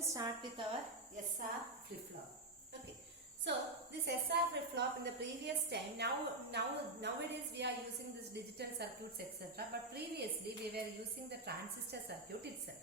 to start with our SR flip-flop. Okay. So this SR flip-flop in the previous time, nowadays we are using this digital circuits etc. But previously we were using the transistor circuit itself.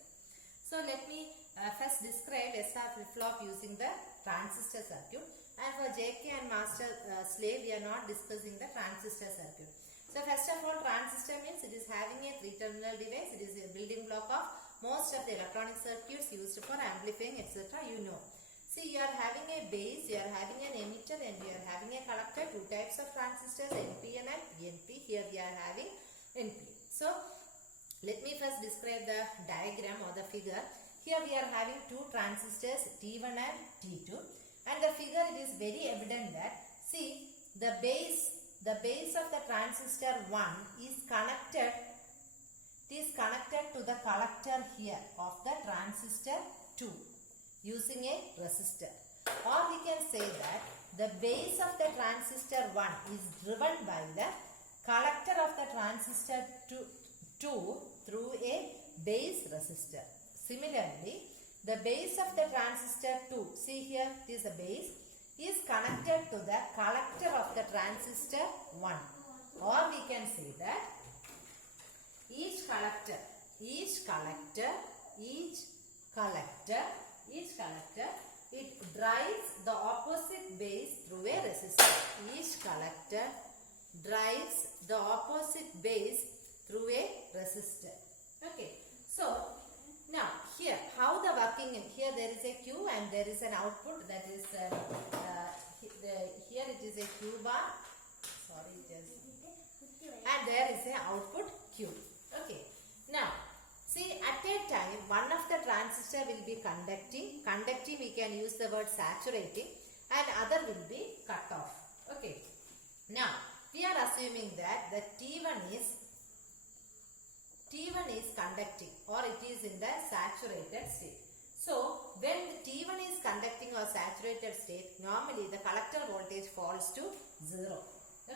So let me first describe SR flip-flop using the transistor circuit. And for JK and master slave, we are not discussing the transistor circuit. So first of all, transistor means it is having a three-terminal device. It is a building block of most of the electronic circuits used for amplifying etc. You know. See, you are having a base, you are having an emitter, and you are having a collector. Two types of transistors, NPN and PNP. Here we are having NPN. So let me first describe the diagram or the figure. Here we are having two transistors, T1 and T2. And the figure, it is very evident that, see, the base of the transistor 1 is connected. It is connected to the collector here of the transistor 2 using a resistor. Or we can say that the base of the transistor 1 is driven by the collector of the transistor 2 through a base resistor. Similarly, the base of the transistor 2, see here it is a base, is connected to the collector of the transistor 1. Or we can say that each collector, it drives the opposite base through a resistor. Each collector drives the opposite base through a resistor. Okay. So now here, how the working in, here there is a Q and there is an output, that is here it is a Q bar, sorry, and there is a output Q. Okay. Now see, at a time one of the transistor will be conducting. Conducting, we can use the word saturating, and other will be cut off. Okay. Now we are assuming that the T1 is conducting, or it is in the saturated state. So when T1 is conducting or saturated state, normally the collector voltage falls to 0.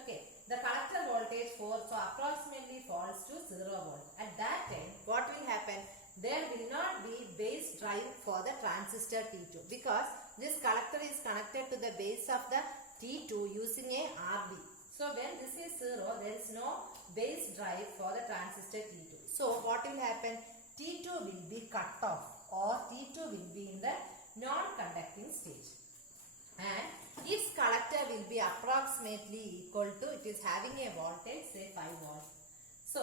Okay. The collector voltage falls, so approximately falls to 0 volt. At that time, what will happen? There will not be base drive for the transistor T2, because this collector is connected to the base of the T2 using a RB. So when this is 0, there is no base drive for the transistor T2. So what will happen? T2 will be cut off, or T2 will be in the non-conducting stage. And its collector will be approximately equal to, it is having a voltage, say 5 volts. So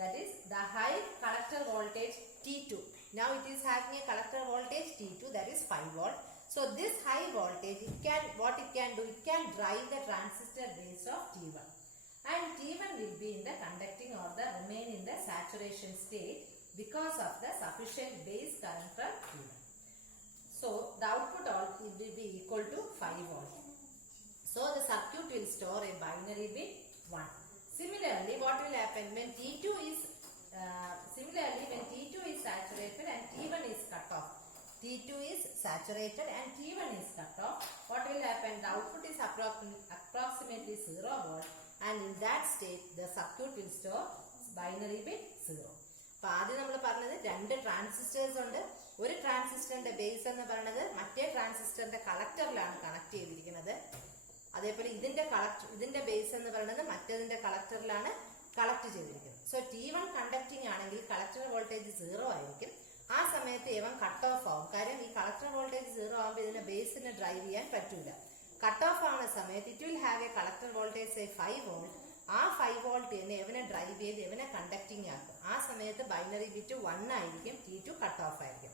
that is the high collector voltage T2. Now it is having a collector voltage T2, that is 5 volt. So this high voltage, what it can do, it can drive the transistor base of T1. And T1 will be in the conducting or the remain in the saturation state because of the sufficient base current from T1. So the output will be equal to 5 volt. So the circuit will store a binary bit 1. Similarly, what will happen when T2 is saturated and T1 is cut off? T2 is saturated and T1 is cut off. What will happen? The output is approximately 0 volt, and in that state the circuit will store binary bit 0. അപ്പോൾ ആദ്യം നമ്മൾ പറഞ്ഞത് രണ്ട് transistors ഉണ്ട്. ഒരു ട്രാൻസിസ്റ്ററിന്റെ base എന്ന് പറയുന്നത് മറ്റേ ട്രാൻസിസ്റ്ററിന്റെ കളക്ടറിലാണ് കണക്ട് ചെയ്തിരിക്കുന്നത്. അതേപോലെ ഇതിന്റെ ബേസ് എന്ന് പറയുന്നത് മറ്റേതിന്റെ കളക്ടറിലാണ് കളക്ട് ചെയ്തിരിക്കുന്നത്. സോ T1 കണ്ടക്ടിങ് ആണെങ്കിൽ കളക്ടർ വോൾട്ടേജ് 0 ആയിരിക്കും. ആ സമയത്ത് ഇവൻ കട്ട് ഓഫ് ആവും. കാര്യം ഈ കളക്ടർ വോൾട്ടേജ് 0 ആകുമ്പോൾ ഇതിന്റെ ബേസിനെ ഡ്രൈവ് ചെയ്യാൻ പറ്റൂല. കട്ട് ഓഫ് ആവുന്ന സമയത്ത് it will have A collector voltage 5 volt. ആ 5 വോൾട്ട് തന്നെ ഇവനെ ഡ്രൈവ് ചെയ്ത് ഇവനെ കണ്ടക്ടിങ് ആക്കും. ആ സമയത്ത് ബൈനറി ബിറ്റ് 1 ആയിരിക്കും, T2 കട്ട് ഓഫ് ആയിരിക്കും.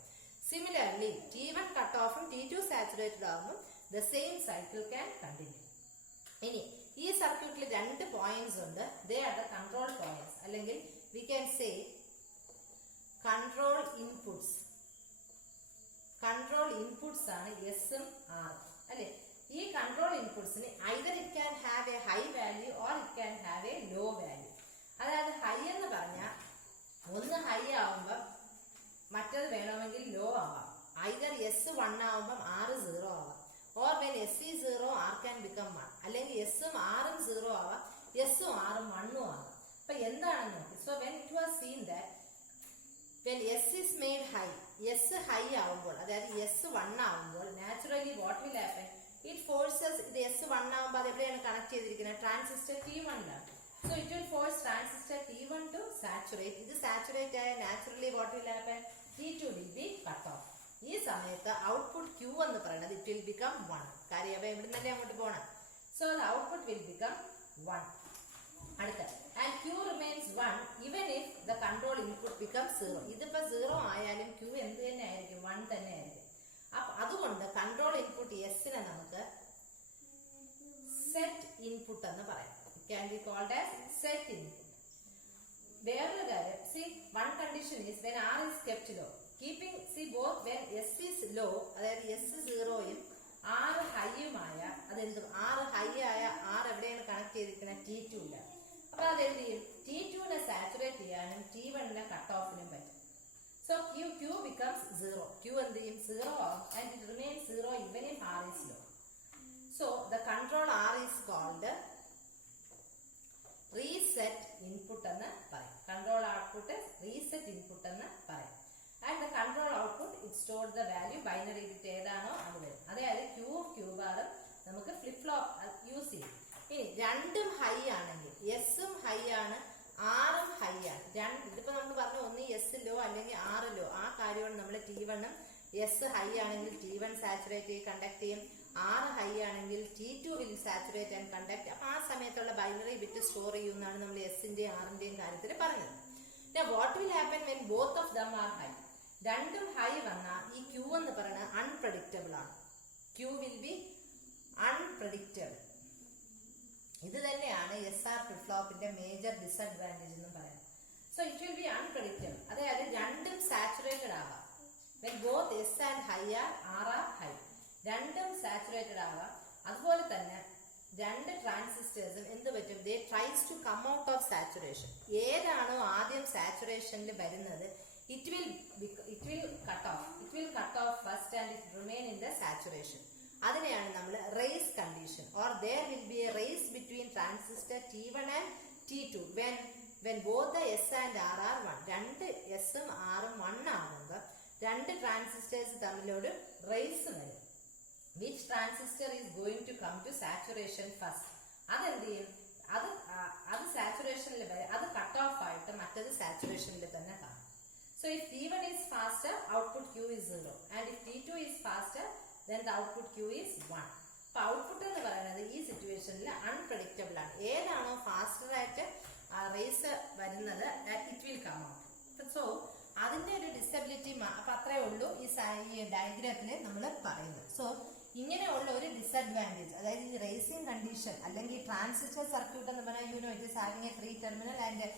സിമിലർലി T1 കട്ട് ഓഫും T2 സാച്ചുറേറ്റഡ് ആകുമ്പോൾ the same cycle can continue. ഇനി ഈ സർക്യൂട്ടിൽ രണ്ട് പോയിന്റ്സ് ഉണ്ട്. They are the control points, അല്ലെങ്കിൽ we can say control inputs. Control inputs ആണ് എസും ആറും അല്ലെ. ഈ കൺട്രോൾ ഇൻപുട്സിന് either it can have a high value or it can have a low value. അതായത് ഹൈ എന്ന് പറഞ്ഞാൽ ഒന്ന് ഹൈ ആവുമ്പം മറ്റത് വേണമെങ്കിൽ ലോ ആവാം. ഐദർ എസ് 1 ആവുമ്പം ആറ് 0 ആവാം. ഓർ വെൻ എസ് ഈ 0 ആർ ക്യാൻ ബിക്കം 1. അല്ലെങ്കിൽ എസും ആറും 0 ആവാം, എസും ആറും 1 ആവാം. അപ്പൊ എന്താണെന്ന് നോക്കി. So when it was scene that when S is made high, S high ആവുമ്പോൾ, അതായത് എസ് 1 ആവുമ്പോൾ naturally what will happen, it forces, ഇത് എസ് 1 ആവുമ്പോൾ അത് എവിടെയാണ് കണക്ട് ചെയ്തിരിക്കുന്നത്, ട്രാൻസിസ്റ്റർ T1 ലാണ്. So it will force transistor T1 to saturate. ഇത് സാച്ചുറേറ്റ് ആയ naturally what will happen, T2 will be cut off. ഈ സമയത്ത് ഔട്ട്പുട്ട് Q എന്ന് പറയുന്നത് ഇറ്റ് വിൽ ബിക്കം 1. കാര്യം അവ ഇവിടെ നിന്നല്ലേ അങ്ങോട്ട് പോകണം. So the output will become 1. അടുത്ത and Q remains 1 even if the control input becomes 0. ഇതിപ്പോ 0 ആയാലും Q എന്ത് തന്നെ ആയിരിക്കും, 1 തന്നെ ആയിരിക്കും. അപ്പൊ അതുകൊണ്ട് കൺട്രോൾ ഇൻപുട്ട് എസിനെ നമുക്ക് സെറ്റ് ഇൻപുട്ട് എന്ന് പറയാം. It can be called as set input. വേറൊരു കാര്യം, see one condition is when R is kept low. Keeping, see both when S is low, അതായത് S 0യും R ഹൈയുമായ, അതെന്തും R ഹൈ ആയ R എവിടെയാണ് connect ചെയ്തിരിക്കുന്നത്, T2 ല. അപ്പൊ അതെന്ത് ചെയ്യും, T2നെ സാച്ചുറേറ്റ് ചെയ്യാനും T1നെ കട്ട് ഓഫിനും പറ്റും. So Q becomes 0. Q എന്ത് ചെയ്യും, 0 ആവും and it remains 0 even if R is low. So the control R is called reset input എന്ന് പറയും. Control output reset input എന്ന് പറയും. And the control output it stored the value binary bit ഏതാണോ അത് വരും. അതായത് Q bar നമുക്ക് flip flop use ചെയ്യും. ഇനി രണ്ടും ഹൈ ആണെങ്കിൽ, എസും ഹൈ ആണ് ആറും ഹൈ ആണ്, ഇതിപ്പോ നമ്മൾ പറഞ്ഞു ഒന്ന് എസ് ലോ അല്ലെങ്കിൽ ആറ് ലോ, ആ കാര്യമാണ് നമ്മൾ T1 എസ് ഹൈ ആണെങ്കിൽ T1 സാച്ചുറേറ്റ് ചെയ്ത് കണ്ടക്ട് ചെയ്യും, ആറ് ഹൈ ആണെങ്കിൽ T2 will saturate and conduct. അപ്പൊ ആ സമയത്തുള്ള ബൈനറി ബിറ്റ് സ്റ്റോർ ചെയ്യുന്നതാണ് നമ്മൾ എസിന്റെയും ആറിന്റെയും കാര്യത്തിൽ പറഞ്ഞത്. What will happen when both of them are high, രണ്ടും ഹൈ വന്നാൽ ഈ Q എന്ന് പറയുന്നത് അൺപ്രഡിക്റ്റബിൾ ആണ്. Q will be unpredictable. ഇത് തന്നെയാണ് SR ഫ്ലിപ്പ് ഫ്ലോപ്പിന്റെ മേജർ ഡിസഡ്വാൻറ്റേജ് എന്ന് പറയുന്നത്. So it will be unpredictable, അതായത് രണ്ടും സാച്ചുറേറ്റഡ് ആവാം. When both S and high are high, രണ്ടും സാച്ചുറേറ്റഡ് ആവാം. അതുപോലെ തന്നെ രണ്ട് ട്രാൻസിസ്റ്റേഴ്സും എന്ത് പറ്റും, they tries to come out of saturation. ഏതാണോ ആദ്യം സാച്ചുറേഷനിൽ വരുന്നത് it will cut off first and it remain in the saturation. അതിനെയാണ് നമ്മൾ race condition, or there will be a race between transistor T1 and T2 when both the S and R are 1. രണ്ട് എസും ആറും 1 ആകുമ്പോൾ രണ്ട് transistors തമ്മിലൊരു raise വരും. Which transistor is going to come to saturation first? അതെന്ത് ചെയ്യും, അത് സാച്ചുറേഷനിൽ വരെ, അത് കട്ട് ഓഫ് ആയിട്ട് മറ്റത് സാച്ചുറേഷനിൽ തന്നെ കാണും. So if T1 is faster, output Q is 0, and if T2 is faster, then the output Q is 1. അപ്പൊ ഔട്ട്പുട്ട് എന്ന് പറയുന്നത് ഈ സിറ്റുവേഷനിൽ അൺപ്രഡിക്റ്റബിൾ ആണ്. ഏതാണോ ഫാസ്റ്റർ ആയിട്ട് റേസ് വരുന്നത് it will come out. So അതിന്റെ ഒരു ഡിസബിലിറ്റി, അപ്പൊ അത്രേ ഉള്ളൂ ഈ ഡയഗ്രാമിൽ നമ്മൾ പറയുന്നത്. സോ ഇങ്ങനെയുള്ള ഒരു ഡിസഡ്വാൻറ്റേജ്, അതായത് ഈ റേസിംഗ് കണ്ടീഷൻ അല്ലെങ്കിൽ ട്രാൻസിസ്റ്റർ സർക്യൂട്ട് എന്ന് പറഞ്ഞാൽ it is having a 3 terminal and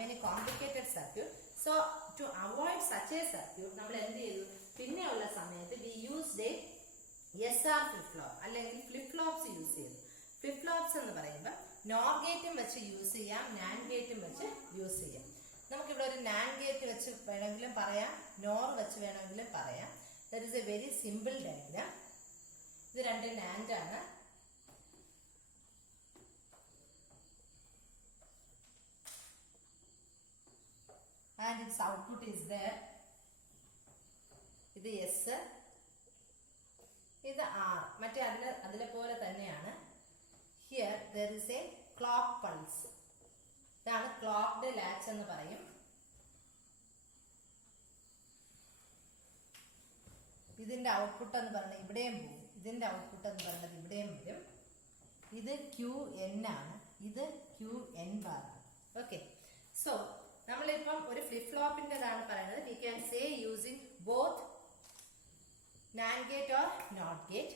many complicated circuit. So to avoid such a circuit നമ്മൾ എന്ത് ചെയ്തു, പിന്നെയുള്ള സമയത്ത് we used a SR flip flop അല്ലെങ്കിൽ ഫ്ലിപ്പ് ഫ്ലോപ്സ് യൂസ് ചെയ്തു. ഫ്ലിപ്പ് ഫ്ലോപ്സ് എന്ന് പറയുമ്പോൾ നോർ ഗേറ്റും വെച്ച് യൂസ് ചെയ്യാം, നാൻഡ് ഗേറ്റും വെച്ച് യൂസ് ചെയ്യാം. നമുക്കിവിടെ ഒരു നാൻഡ് ഗേറ്റ് വെച്ച് വേണമെങ്കിലും പറയാം, നോർ വെച്ച് വേണമെങ്കിലും പറയാം. That is A very simple diagram. ഇത് രണ്ട് നാൻഡ് ആണ്. And its output is there. ഇത് എസ്, ഇത് ആർ, മറ്റേ അതിലെ പോലെ തന്നെയാണ്. Here there is a clock pulse. ഇതാണ് ക്ലോക്ക്ഡ് ലാച്ച് എന്ന് പറയും. ഇതിന്റെ ഔട്ട്പുട്ട് എന്ന് പറയുന്നത് ഇവിടെയും പോകും, ഇതിന്റെ ഔട്ട്പുട്ട് എന്ന് പറയുന്നത് ഇവിടെയും വരും. ഇത് QN ആണ്, ഇത് QN ബാർ ആണ്. ഓക്കെ, സോ നമ്മളിപ്പം ഒരു ഫ്ലിപ്പ് ഫ്ലോപ്പിന്റെതാണ് പറയുന്നത്. V can say using both NAND gate or NOT gate,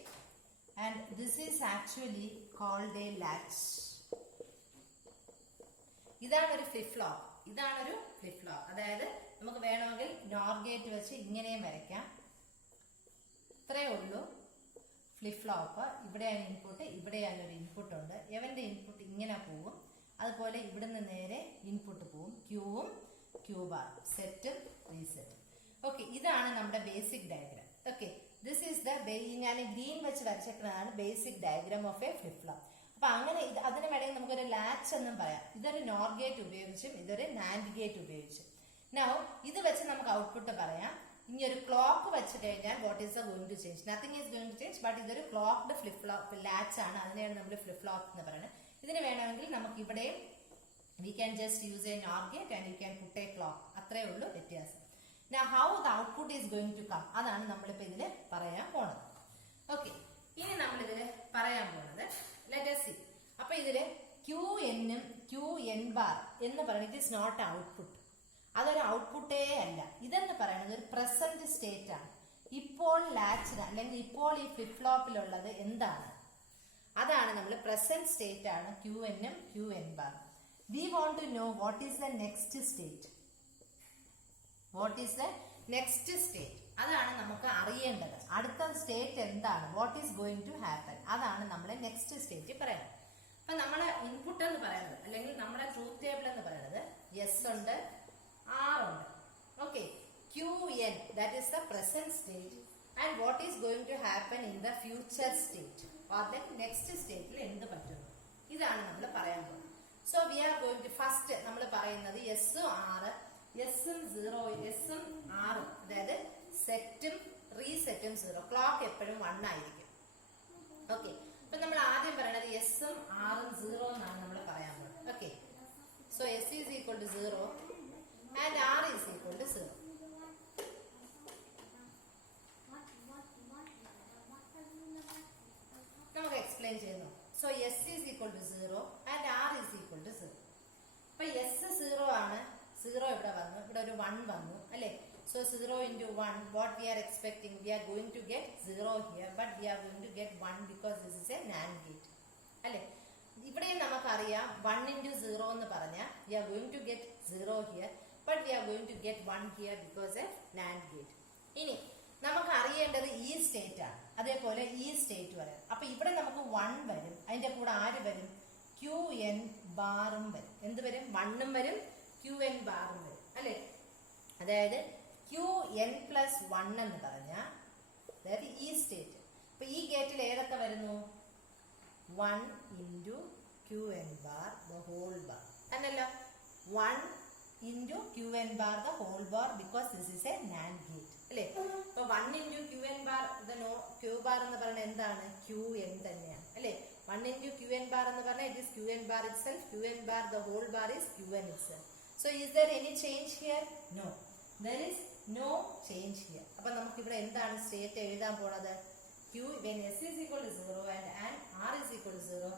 and this is actually called a latch. ഇതാണ് ഒരു ഫ്ലിപ്പ് ഫ്ലോപ്പ്, ഇതാണൊരു ഫ്ലിപ്പ് ഫ്ലോപ്പ്. അതായത് നമുക്ക് വേണമെങ്കിൽ NOR ഗേറ്റ് വെച്ച് ഇങ്ങനെയും വരയ്ക്കാം. ഇത്രയേ ഉള്ളൂ ഫ്ലിപ്പ് ഫ്ലോപ്പ്. ഇവിടെയാണ് ഇൻപുട്ട്, ഇവിടെയാണ് ഒരു ഇൻപുട്ട് ഉണ്ട്. എവന്റെ ഇൻപുട്ട് ഇങ്ങനെ പോകും, അതുപോലെ ഇവിടുന്ന് നേരെ ഇൻപുട്ട് പോകും. ക്യൂവും ക്യൂ ബാർ, സെറ്റും റീസെറ്റും. ഓക്കെ, ഇതാണ് നമ്മുടെ basic diagram. Okay, this is the ഞാൻ ഗ്രീൻ വെച്ച് വരച്ചിട്ടുള്ളതാണ് basic diagram of a flip flop. അപ്പൊ അങ്ങനെ അതിന് വേണമെങ്കിൽ നമുക്കൊരു ലാച്ച് എന്നും പറയാം. ഇതൊരു നോർ ഗേറ്റ് ഉപയോഗിച്ചും ഇതൊരു നാൻഡ് ഗേറ്റ് ഉപയോഗിച്ചും. നൗ ഇത് വെച്ച് നമുക്ക് ഔട്ട്പുട്ട് പറയാം. ഇനി ഒരു ക്ലോക്ക് വെച്ച് കഴിഞ്ഞാൽ what is going to change? Nothing is going to change, but ഇതൊരു ക്ലോക്ക്ഡ് ഫ്ലിപ്പ് ഫ്ലോപ്പ് ലാച്ച് ആണ്, അതിനെയാണ് നമ്മൾ ഫ്ലിപ്പ് ഫ്ലോപ്പ് എന്ന് പറയുന്നത്. ഇതിന് വേണമെങ്കിൽ നമുക്ക് ഇവിടെയും we can just use a NOR gate and you can put a clock. അത്രേ ഉള്ളൂ വ്യത്യാസം. Now how the output is going to come, അതാണ് നമ്മളിപ്പോൾ ഇതിൽ പറയാൻ പോണത്. ഓക്കെ, ഇനി നമ്മൾ ഇതിൽ പറയാൻ പോണത് let us see. അപ്പൊ ഇതില് QN ഉം QN bar എന്ന് പറയുന്നത് ഇറ്റ് ഇസ് നോട്ട് ഔട്ട്പുട്ട്, അതൊരു ഔട്ട്പുട്ടേ അല്ല. ഇതെന്ന് പറയുന്നത് ഒരു പ്രസന്റ് സ്റ്റേറ്റ് ആണ്. ഇപ്പോൾ ലാച്ചിന് അല്ലെങ്കിൽ ഇപ്പോൾ ഈ ഫ്ലിപ്പ് ഫ്ലോപ്പിലുള്ളത് എന്താണ്, അതാണ് നമ്മൾ പ്രസന്റ് സ്റ്റേറ്റ് ആണ് QN ഉം QN bar. We want to know what is the next state. What is the next state? അതാണ് നമുക്ക് അറിയേണ്ടത്. അടുത്ത സ്റ്റേറ്റ് എന്താണ്? What is going to happen, അതാണ് നമ്മൾ നെക്സ്റ്റ് സ്റ്റേറ്റ് പറയുന്നത്. അപ്പൊ നമ്മളെ ഇൻപുട്ട് എന്ന് പറയുന്നത് അല്ലെങ്കിൽ നമ്മുടെ ട്രൂത്ത് ടേബിൾ എന്ന് പറയുന്നത് എസ് ഉണ്ട്, ആർ ഉണ്ട്. Okay, QN that is the present state and what is going to happen in the future state or the next stateൽ എന്ത് പറ്റുന്നു, ഇതാണ് നമ്മൾ പറയാൻ പോകുന്നത്. So we are going to first നമ്മൾ പറയുന്നത് എസും ആറ്, എസും സീറോ, എസും ആറും, അതായത് സെറ്റും റീസെറ്റും സീറോ, ക്ലോക്ക് എപ്പോഴും 1 ആയിരിക്കും. ഓക്കെ, അപ്പൊ നമ്മൾ ആദ്യം പറയുന്നത് എസും ആറും സീറോ എന്നാണ് നമ്മൾ പറയാൻ പോകുന്നത്. Okay, so S is equal to zero and R is equal to zero. നമുക്ക് എക്സ്പ്ലെയിൻ ചെയ്യുന്നു. So S is equal to 0 and R is equal to 0. അപ്പൊ S 0 ആണ്, 0 ഇവിടെ വന്നു, ഇവിടെ ഒരു 1 വന്നു അല്ലെ. So 0 into 1, what we are expecting, we are going to get 0 here, but we are going to get 1 because this is a NAND gate അല്ലെ. ഇവിടെയും നമുക്കറിയാം 1 into 0 എന്ന് പറഞ്ഞാൽ we are going to get 0 here, but we are going to get 1 here because of NAND gate. ഇനി നമുക്ക് അറിയേണ്ടത് ഈ state ആണ്, അതേപോലെ ഈ സ്റ്റേറ്റ് വരാം. അപ്പൊ ഇവിടെ നമുക്ക് 1 വരും, അതിന്റെ കൂടെ ആര് വരും? QN ബാറും വരും. എന്ത് വരും? 1ഉം വരും, QN ബാറും വരും അല്ലെ. അതായത് QN+1 എന്ന് പറഞ്ഞാൽ അതായത് ഈ സ്റ്റേറ്റ്. അപ്പൊ ഈ ഗേറ്റിൽ ഏതൊക്കെ വരുന്നു? 1 into QN bar the whole bar എന്നല്ലോ. 1 into QN bar the whole bar because this is a NAND gate അല്ലേ. അപ്പൊ 1 into QN bar Q bar എന്ന് പറയുന്നത് എന്താണ്? QN തന്നെയാണ് അല്ലേ. 1 into QN bar എന്ന് പറഞ്ഞാൽ it is QN bar itself. QN bar the whole bar is QN itself. So is there any change here? No, there is no change here. അപ്പൊ നമുക്ക് ഇവിടെ എന്താണ് സ്റ്റേറ്റ് എഴുതാൻ പോണത്? when S is equal to 0 and R is equal to 0,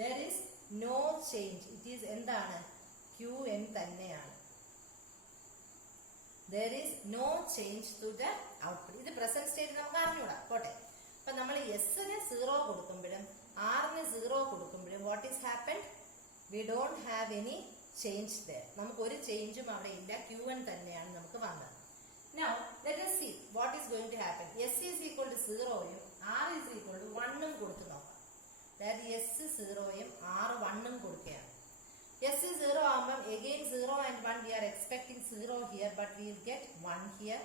there is no change. It is എന്താണ്? QN തന്നെയാണ്. There is no change to the output. ഇത് present state നമുക്ക് അറിഞ്ഞൂടാ, പോട്ടെ. അപ്പൊ നമ്മൾ എസിന് 0 കൊടുക്കുമ്പോഴും ആറിന് 0 കൊടുക്കുമ്പോഴും what is happened? We don't have any change there. നമുക്ക് ഒരു ചേഞ്ചും അവിടെ ഇല്ല, QN തന്നെയാണ് നമുക്ക് വന്നത്. Now let us see what is going to happen. S is equal to 0യും R is equal to 1ഉം കൊടുത്തു നോക്കാം. അതായത് S 0യും R 1ഉം കൊടുക്കുകയാണ്. S is 0 ആകുമ്പം again 0 and 1 we are expecting 0 here, but we will get 1 here.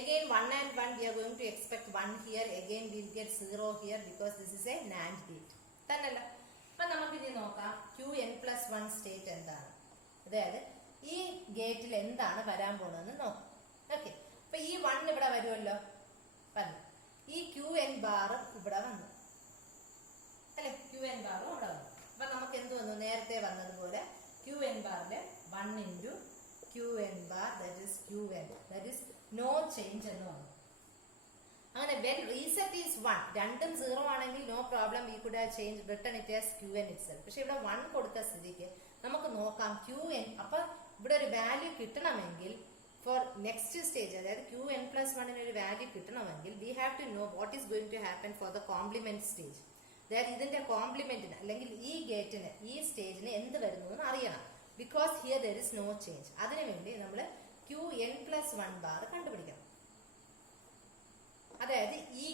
Again 1 and 1 we are going to expect 1 here. Again we will get 0 here because this is a NAND gate. തന്നല്ല. അപ്പൊ നമുക്ക് ഇനി നോക്കാം QN+1 state എന്താണ്. അതായത് ഈ ഗേറ്റിൽ എന്താണ് വരാൻ പോകുന്നതെന്ന് നോക്കാം. ഓക്കെ, അപ്പൊ ഈ 1 ഇവിടെ വരുമല്ലോ, വന്നു. ഈ QN ബാറും ഇവിടെ വന്നു അല്ലെ. QN ബാറും ഇവിടെ വന്നു. അപ്പൊ നമുക്ക് എന്ത് വന്നു? നേരത്തെ വന്നതുപോലെ QN ബാറില് 1 into QN bar that is QN, that is no change എന്ന് വന്നു. അങ്ങനെ when reset is 1, രണ്ടും 0 ആണെങ്കിൽ no problem, we could have changed written it as QN itself. പക്ഷെ ഇവിടെ 1 കൊടുത്ത സ്ഥിതിക്ക് നമുക്ക് നോക്കാം QN. അപ്പൊ ഇവിടെ ഒരു വാല്യൂ കിട്ടണമെങ്കിൽ ഫോർ നെക്സ്റ്റ് സ്റ്റേജ്, അതായത് QN+1 ഒരു വാല്യൂ കിട്ടണമെങ്കിൽ we have to know what is going to happen for the complement stage. അതായത് ഇതിന്റെ കോംപ്ലിമെന്റിന് അല്ലെങ്കിൽ ഈ ഗേറ്റിന് ഈ സ്റ്റേജിന് എന്ത് വരുന്നു എന്ന് അറിയണം. Because here there is no change. അതിനുവേണ്ടി നമ്മൾ QN+1 ബാർ കണ്ടുപിടിക്കണം. അതായത് ഈ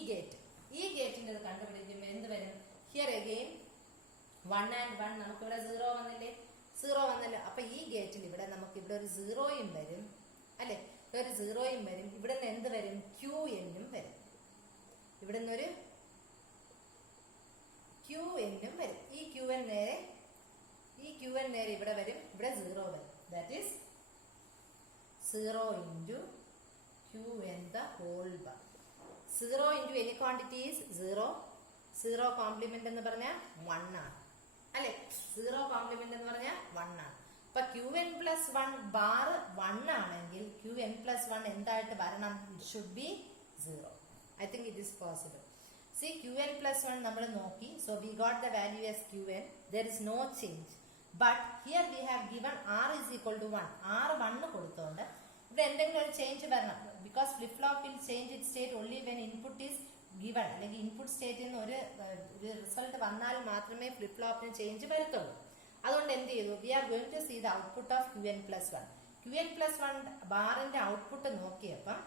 ഗേറ്റിന്റെ കണ്ടുപിടിക്കുമ്പോൾ എന്ത് വരും? ഹിയർ അഗെയിൻ 1 and 1 നമുക്ക് ഇവിടെ 0 വന്നില്ലേ, 0 വന്നല്ലോ. അപ്പൊ ഈ ഗേറ്റിൽ ഇവിടെ നമുക്ക് ഇവിടെ ഒരു 0യും വരും അല്ലെ, ഒരു 0യും വരും. ഇവിടെ നിന്ന് എന്ത് വരും? QNഉം വരും. ഇവിടെ നിന്നൊരു QNഉം വരും. ഈ QN നേരെ ഇവിടെ വരും, ഇവിടെ 0 വരും. That is 0 into Qn the whole bar. 0 into any quantity is 0. 0 complement എന്ന് പറഞ്ഞാൽ 1 ആണ് അല്ലേ? 0 complement എന്ന് പറഞ്ഞാൽ 1 ആണ്. അപ്പൊ Qn plus 1 bar 1 ആണെങ്കിൽ Qn plus 1 എന്തായിട്ട് വരണം? It should be 0. I think it is possible. See, Qn plus 1 നമ്മൾ നോക്കി. So we got the value as Qn. There is no change. But here we have given R is equal to 1. R 1 കൊടുത്തോണ്ട് ഇവിടെ എന്തെങ്കിലും ഒരു change വരണം. Because flip flop will change its state only when input is given. അല്ലെങ്കിൽ input സ്റ്റേറ്റിൽ നിന്ന് ഒരു result വന്നാൽ മാത്രമേ ഫ്ലിപ്പ് ഫ്ലോപ്പിന് ചേഞ്ച് വരത്തുള്ളൂ. അതുകൊണ്ട് എന്ത് ചെയ്തു? We are going to see the output of Qn plus 1. Qn plus 1 ബാറിന്റെ ഔട്ട്പുട്ട് നോക്കിയപ്പം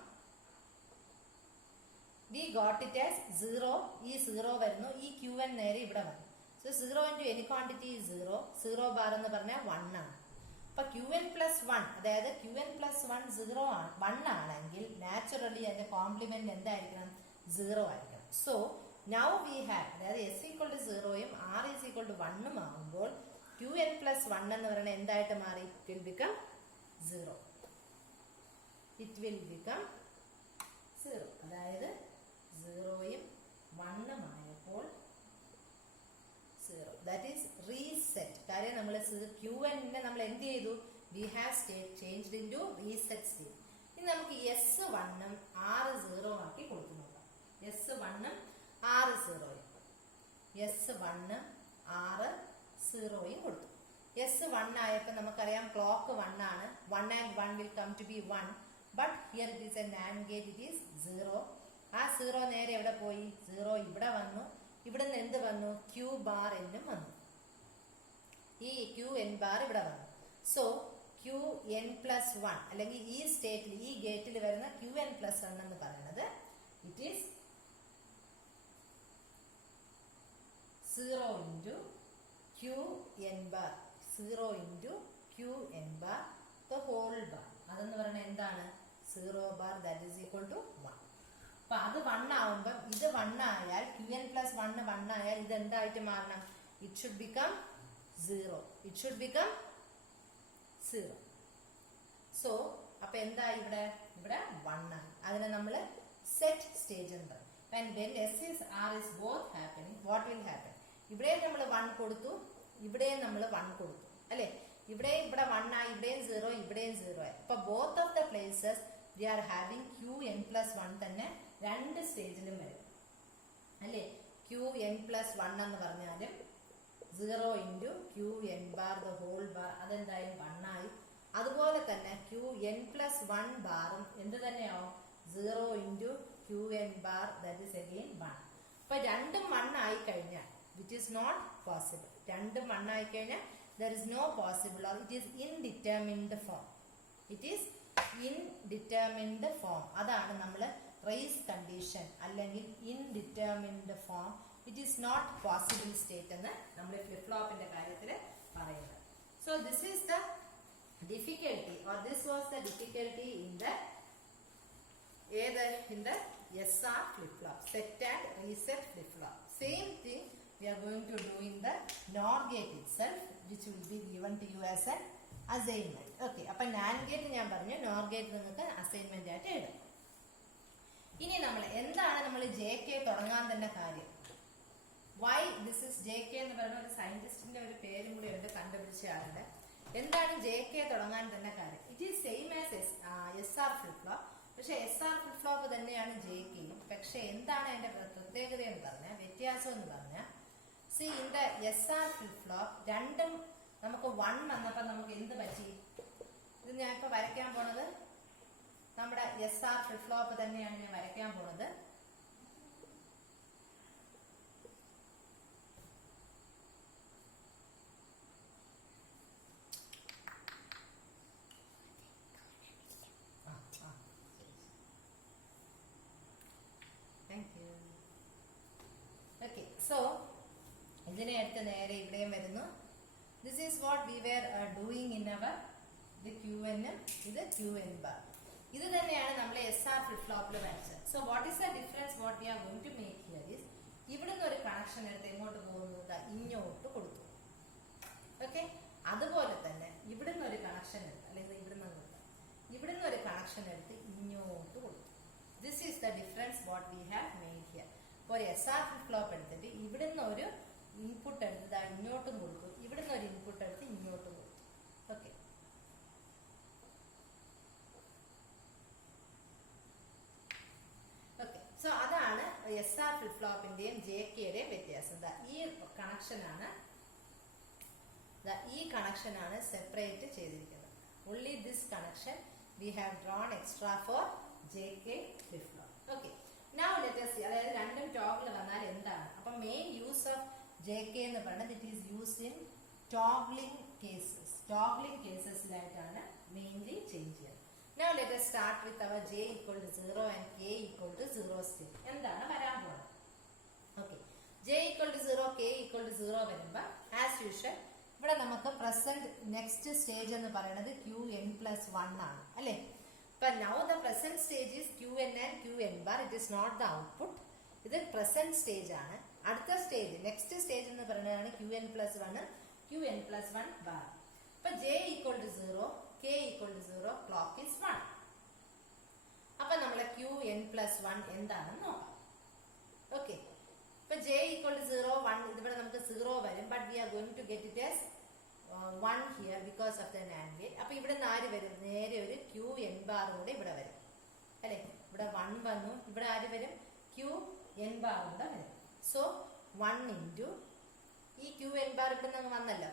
we got it as 0. ഈ 0 വരുന്നു. ഈ Qn നേരെ ഇവിടെ വന്നു. So 0 into any quantity is 0. 0 bar എന്ന് പറഞ്ഞാൽ 1 ആണ്. അപ്പൊ Qn plus 1 അതായത് Qn plus 1 0 ആണ് 1 ആണെങ്കിൽ നാച്ചുറലി അതിന്റെ കോംപ്ലിമെന്റ് എന്തായിരിക്കണം? 0 ആയിരിക്കണം. സോ നൗ വി ഹാവ് അതായത് s equal to 0യും r is equal to 1ഉം ആകുമ്പോൾ Qn plus 1 എന്ന് പറയുന്നത് എന്തായിട്ട് മാറി? It will become 0. It will become 0. അതായത് 0യും 1ഉം ആയപ്പോൾ 0. That is reset. കാര്യം നമ്മൾ Qn നമ്മൾ എന്ത് ചെയ്തു? We have state changed into reset state. ഇനി നമുക്ക് S1ഉം R0 ആക്കി കൊടുക്കുന്നു. S1ഉം R0യും S1ഉം R0യും കൊടുത്തു. S1 ആയപ്പോൾ നമുക്കറിയാം ക്ലോക്ക് 1 ആണ്. 1 and 1 will come to be 1. But here it is a NAND gate. It is 0. ആ 0 നേരെ എവിടെ പോയി? 0 ഇവിടെ വന്നു. ഇവിടുന്ന് എന്ത് വന്നു? Q bar എന്നും വന്നു. ഈ Qn bar ഇവിടെ വന്നു. സോ Qn plus 1 അല്ലെങ്കിൽ ഈ സ്റ്റേറ്റിൽ ഈ ഗേറ്റിൽ വരുന്ന Qn plus 1 എന്ന് പറയുന്നത് it is 0 into Qn bar. 0 into Qn bar the whole bar. അതെന്ന് പറയുന്നത് എന്താണ്? 0 bar that is equal to 1. അപ്പൊ അത് 1 ആവുമ്പം ഇത് 1 ആയാൽ Qn plus 1 1 ആയാൽ ഇത് എന്തായിട്ട് മാറണം? It should become 0. It should become 0. So അപ്പൊ എന്തായി ഇവിടെ? ഇവിടെ 1 ആണ്. അതിനെ നമ്മൾ സെറ്റ് സ്റ്റേജ് എന്ന് പറയും. And when S is R is both happening, what will happen? ഇവിടെ നമ്മൾ 1 കൊടുത്തു, ഇവിടെയും നമ്മൾ 1 കൊടുത്തു അല്ലേ? ഇവിടെ 1 ആയി, ഇവിടെയും 0, ഇവിടെയും 0 ആയി. അപ്പൊ both of the places we are having Qn plus 1 തന്നെ രണ്ട് സ്റ്റേജിലും വരും അല്ലേ? Qn plus 1 എന്ന് പറഞ്ഞാലും 0 into Qn bar the whole bar അതെന്തായാലും 1 ആയി. അതുപോലെ തന്നെ Qn plus 1 ബാറും എന്ത് തന്നെയാവും? 0 into Qn bar that is again 1. അപ്പൊ രണ്ടും 1 ആയി കഴിഞ്ഞാൽ which is not possible. രണ്ടും 1 ആയി കഴിഞ്ഞാൽ there is no possible or it is indeterminate form. It is indeterminate form. അതാണ് നമ്മൾ race condition അല്ലെങ്കിൽ indeterminate form. It is not possible state എന്ന് നമ്മൾ ഫ്ലിപ്പ് ഫ്ലോപ്പിന്റെ കാര്യത്തിൽ പറയുന്നത്. So this is the difficulty or this was the difficulty in the SR flip flop, set and reset flip flop. Same thing we are going to do in the NOR gate itself, which will be given to you as an assignment. Okay, അപ്പോൾ NAND gate ഞാൻ പറഞ്ഞു, NOR gate നിങ്ങൾക്ക് assignment ആയിട്ട് എഴുതാം. ഇനി നമ്മൾ എന്താണ് നമ്മൾ JK തുടങ്ങാൻ തന്നെ കാര്യം? Why this is JK എന്ന് പറയുന്ന ഒരു സയന്റിസ്റ്റിന്റെ ഒരു പേരും കൂടി ഉണ്ട് കണ്ടുപിടിച്ച ആളുടെ. എന്താണ് JK തുടങ്ങാൻ തന്നെ കാര്യം? It is same as SR flip flop. പക്ഷെ SR ഫ്ലിപ്പ് ഫ്ലോപ്പ് തന്നെയാണ് JKയും. പക്ഷെ എന്താണ് അതിന്റെ പ്രത്യേകത എന്ന് പറഞ്ഞാൽ, വ്യത്യാസം എന്ന് പറഞ്ഞാൽ, C in the SR flip flop രണ്ടും നമുക്ക് 1 വന്നപ്പോൾ നമുക്ക് എന്ത് പറ്റി? ഇത് ഞാൻ ഇപ്പൊ വരയ്ക്കാൻ പോണത് നമ്മുടെ SR ഫ്ലിപ്പ് ഫ്ലോപ്പ് തന്നെയാണ് ഞാൻ വരയ്ക്കാൻ പോണത്. ഇതിനെ എടുത്ത് നേരെ ഇവിടെയും വരുന്നു. This is what we were doing in our the Qn. ഇത് Qn bar. ഇത് തന്നെയാണ് നമ്മൾ SR ഫ്ലിപ്പ് ഫ്ലോപ്പിൽ വരച്ചത്. So what is the difference? What we are going to make here is ഇവിടുന്ന് ഒരു കണക്ഷൻ എടുത്ത് എങ്ങോട്ട് പോകുന്നത്? ഇങ്ങോട്ട് കൊടുത്തു. ഓക്കെ, അതുപോലെ തന്നെ ഇവിടുന്ന് ഒരു കണക്ഷൻ എടുത്ത്, അല്ലെങ്കിൽ ഇവിടുന്ന് ഒരു കണക്ഷൻ എടുത്ത് ഇങ്ങോട്ട് കൊടുത്തു. the difference what we have made here. For SR flip-flop എടുത്തിട്ട് ഇവിടുന്ന് ഒരു ഇൻപുട്ട് എടുത്ത് ഇങ്ങോട്ടും കൊടുക്കും, ഇവിടുന്ന് ഒരു ഇൻപുട്ട് എടുത്ത് ഇങ്ങോട്ടും കൊടുക്കും. ഓക്കെ, സോ അതാണ് SR ഫ്ലിപ്പ് ഫ്ലോപ്പിന്റെയും JKയുടെയും വ്യത്യാസം. ഈ കണക്ഷൻ ആണ് സെപ്പറേറ്റ് ചെയ്തിരിക്കുന്നത്. only this connection we have drawn extra for JK flip flop. Okay, now let us see, അതായത് രണ്ടും ടോഗിൾ വന്നാൽ എന്താണ്. അപ്പം മെയിൻ യൂസ് ഓഫ് JK എന്ന് പറയുന്നത് it is used in toggling കേസസിലായിട്ടാണ് മെയിൻലി ചേഞ്ച് ചെയ്യുന്നത്. Now let us start with our J equal to 0 and K equal to 0 state. എന്താണ് വരാൻ പോകുന്നത്? Okay, J equal to 0, K equal to 0 വരുമ്പോൾ as usual ഇവിടെ നമുക്ക് പ്രസന്റ് നെക്സ്റ്റ് സ്റ്റേജ് എന്ന് പറയുന്നത് Qn+1 ആണ് അല്ലേ. അപ്പൊ now the present stage is Qn and Qn bar. It is not the output. ഇത് പ്രസന്റ് സ്റ്റേജ് ആണ്. അടുത്ത സ്റ്റേജ് നെക്സ്റ്റ് സ്റ്റേജ് എന്ന് പറയുന്നതാണ് Qn+1, Qn+1 bar. അപ്പൊ J equal to 0, K equal to 0, clock is 1. അപ്പൊ നമ്മളെ Qn+1 എന്താണെന്ന് നോക്കാം. ഓക്കെ, ഇപ്പൊ J equal to 0, 1 ഇവിടെ നമുക്ക് 0 വരും. But we are going to get it as 1 here because of the NAND gate. അപ്പൊ ഇവിടെ നിന്ന് ആര് വരും? നേരെ ഒരു Qn ബാർ കൂടെ ഇവിടെ വരും അല്ലെ. ഇവിടെ 1 വന്നു, ഇവിടെ ആര് വരും? Qn ബാർ കൂടെ വരും. സോ 1 ഇൻറ്റു ഈ Qn ബാർ ഇവിടെ നിന്ന് വന്നല്ലോ,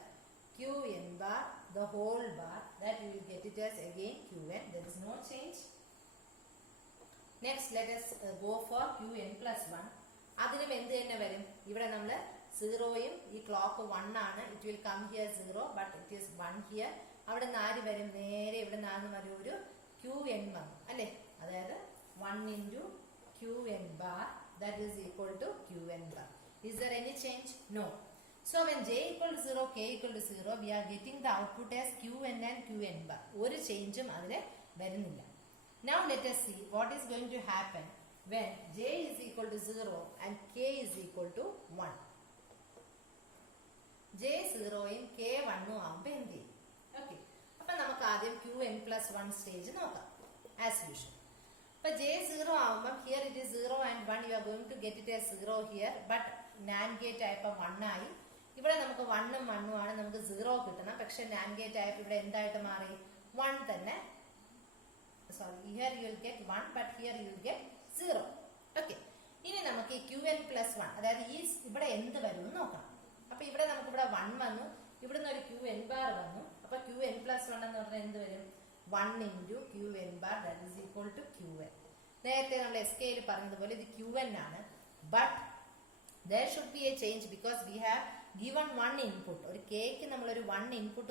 Qn bar the whole bar, that you will get it as again Qn. There is no change. Next let us go for Qn+1. അതിനും എന്ത് തന്നെ വരും? ഇവിടെ നമ്മൾ 0യും ഈ ക്ലോക്ക് 1 ആണ്. It will come here 0 but it is 1 here. അവിടെ നിന്ന് ആര് വരും? നേരെ ഇവിടെ നിന്ന് വരും ഒരു Qn വന്നു അല്ലേ. അതായത് 1 into Qn bar that is equal to Qn bar. Is there any change? No. So when J equal to 0, K equal to 0, we are getting the output as Qn and Qn bar. ഒരു ചേഞ്ചും അതിന് വരുന്നില്ല. Now let us see what is going to happen when J is equal to 0 and K is equal to 1. J 0യും K 1ഉം ആകുമ്പോൾ എന്ത് ചെയ്യും? Okay, അപ്പൊ നമുക്ക് ആദ്യം Qn+1 stage നോക്കാം ആസ് യൂഷ്വൽ. അപ്പൊ J 0 ആകുമ്പോൾ here it is 0 and 1, you are going to get it as 0 here, but NAND gate ആയപ്പോൾ 1 ആയി. ഇവിടെ നമുക്ക് 1ഉം 1ഉം ആണ്, നമുക്ക് 0 കിട്ടണം. പക്ഷെ NAND ഗേറ്റ് ആയപ്പോൾ ഇവിടെ എന്തായിട്ട് മാറി? 1 തന്നെ. Sorry, here you will get 1 but here you will get 0. Okay, ഇനി നമുക്ക് ഈ Qn+1 അതായത് ഈ ഇവിടെ എന്ത് വരും എന്ന് നോക്കണം. അപ്പൊ ഇവിടെ നമുക്ക് ഇവിടെ 1 വന്നു, ഇവിടുന്ന് ഒരു Qn ബാർ വന്നു. അപ്പൊ Qn+1 എന്ന് പറഞ്ഞാൽ എന്ത് വരും? 1 into Qn bar that is equal to Qn. നേരത്തെ നമ്മൾ SKയിൽ പറഞ്ഞതുപോലെ ഇത് Qn ആണ്. But there should be a change because we have given one input. ഒരു കേക്ക് നമ്മൾ ഒരു 1 ഇൻപുട്ട്